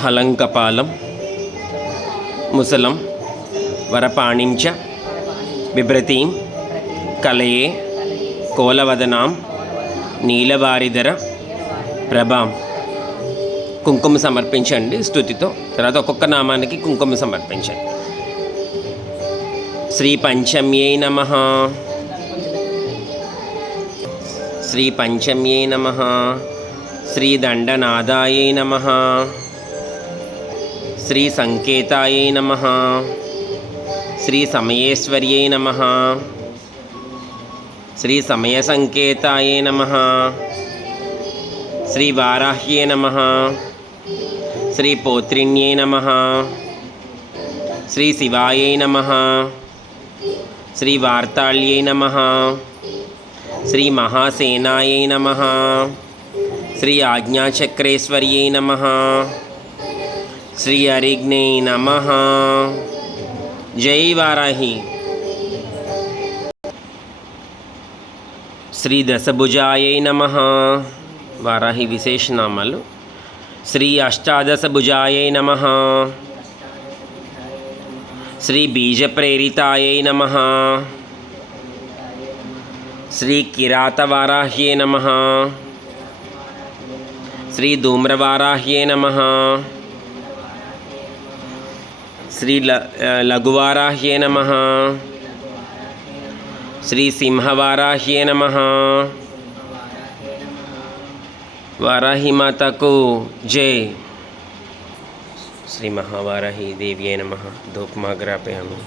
హలంకపాలం ముసలం వరపాణించ బిభ్రతీం కలయే కోలవదనాం నీలవారిధర ప్రభాం. కుంకుమ సమర్పించండి స్థుతితో. తర్వాత ఒక్కొక్క నామానికి కుంకుమ సమర్పించండి. శ్రీ పంచమ్యై నమ. శ్రీ పంచమ్యై నమ. శ్రీ దండనాదాయై నమ. శ్రీ సంకేతాయై నమ. శ్రీ సమయేశ్వర్యై నమ. శ్రీ సమయ సంకేతాయే నమ. శ్రీ వారాహ్యే నమ. శ్రీ పౌత్రిణ్యే నమ. శ్రీ శివాయై నమ. శ్రీ వార్తాళ్యై నమ. శ్రీ మహాసేనాయై నమ. శ్రీ ఆజ్ఞాచక్రేశ్వర్యై నమ. శ్రీ అరిగ్నే నమ జై వారాహి శ్రీ దశభుజాయై నమ వారాహి విశేషనామాలు శ్రీ అష్టాదశభుజాయై నమ శ్రీ బీజప్రేరితాయై నమ శ్రీ కిరాతవారాహ్యే నమ శ్రీ ధూమ్రవారాహ్యే నమ శ్రీ ల లఘువారాహ్యే నమ శ్రీ సింహవారాహ్యే నమ వారాహి మాతకు జై శ్రీ మహావారాహి దేవ్యే నమ ధూపమాగ్రాపయామి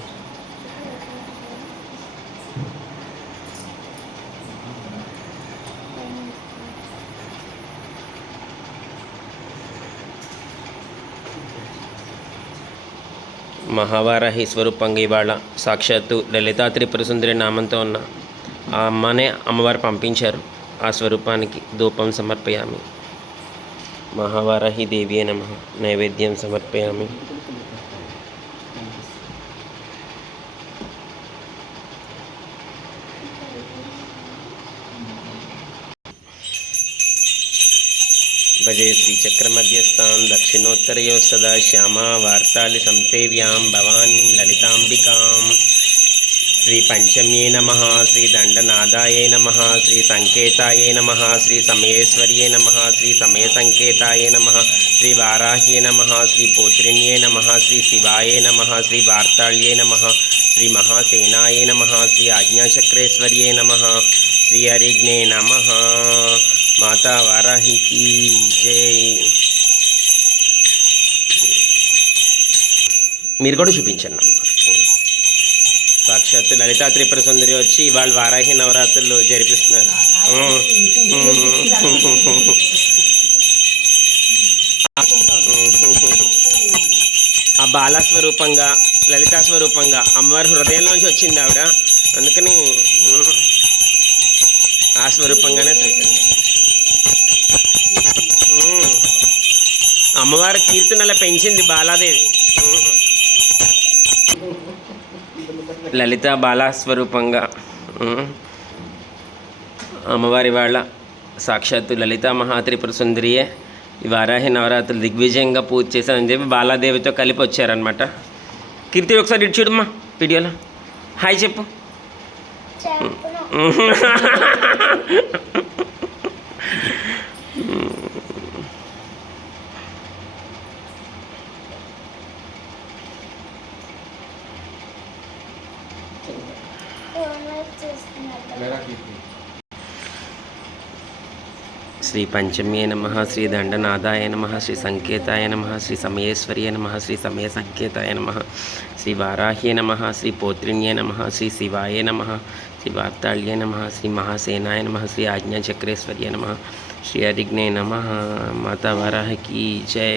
మహావారాహి స్వరూపంగా ఇవాళ సాక్షాత్తు లలితా త్రిపుర సుందరి నామంతో ఉన్న ఆ అమ్మనే అమ్మవారు పంపించారు. ఆ స్వరూపానికి ధూపం సమర్పయామి. మహావారాహి దేవి నమ. నైవేద్యం సమర్పయామి. భజే శ్రీచక్రమధ్యస్థాన్ దక్షిణోత్తరయో సదా శ్యామా వార్తాలి సంసేవ్యాం భవానీం లలితాంబికాం శ్రీ పంచమ్యే నమ శ్రీ దండనాదాయే నమ శ్రీ సంకేతాయే నమ శ్రీ సమయేశ్వర్యే నమ శ్రీ సమయ సంకేతాయే నమ శ్రీ వారాహ్యే నమ శ్రీ పోత్రిణ్యే నమ శ్రీ శివాయే నమ మాతా వారాహికి జై. మీరు కూడా చూపించండి అమ్మ. సాక్షాత్ లలితా త్రిపుర సుందరి వచ్చి ఇవాళ వారాహి నవరాత్రులు జరిపిస్తున్నారు. ఆ బాల స్వరూపంగా లలితా స్వరూపంగా అమ్మవారి హృదయంలోంచి వచ్చింది ఆవిడ. అందుకని ఆ స్వరూపంగానే స్వీకరించారు. కీర్తనల పెంచింది బాలాదేవి. లలిత బాలా స్వరూపంగా ఉమ్, అమ్మవారి వాళ్ళ సాక్షాత్తు లలిత మహాత్రిపుర సుందరియే ఈ వారాహి నవరాత్రులు దిగ్విజయంగా పూజ చేశారని చెప్పి బాలాదేవితో కలిపి వచ్చారనమాట కీర్తి ఒకసారి ఇటు చూడమ్మా వీడియోలో. హాయ్ చెప్పు. శ్రీ పంచమ్యే నమ శ్రీ దండనాథాయ నమ శ్రీ సంకేతాయ నమ శ్రీ సమయేశ్వర్య నమ శ్రీ సమయ సంకేతాయ నమ శ్రీ వారాహ్యే నమ శ్రీ పౌత్రిణ్యే నమ శ్రీ శివాయ నమ శ్రీ వార్తాళ్యే నమ శ్రీ మహాసేనాయ నమ శ్రీ ఆజ్ఞాచక్రేశ్వర్య నమ శ్రీ అరిగ్నే నమ మాతా వారాహకి జై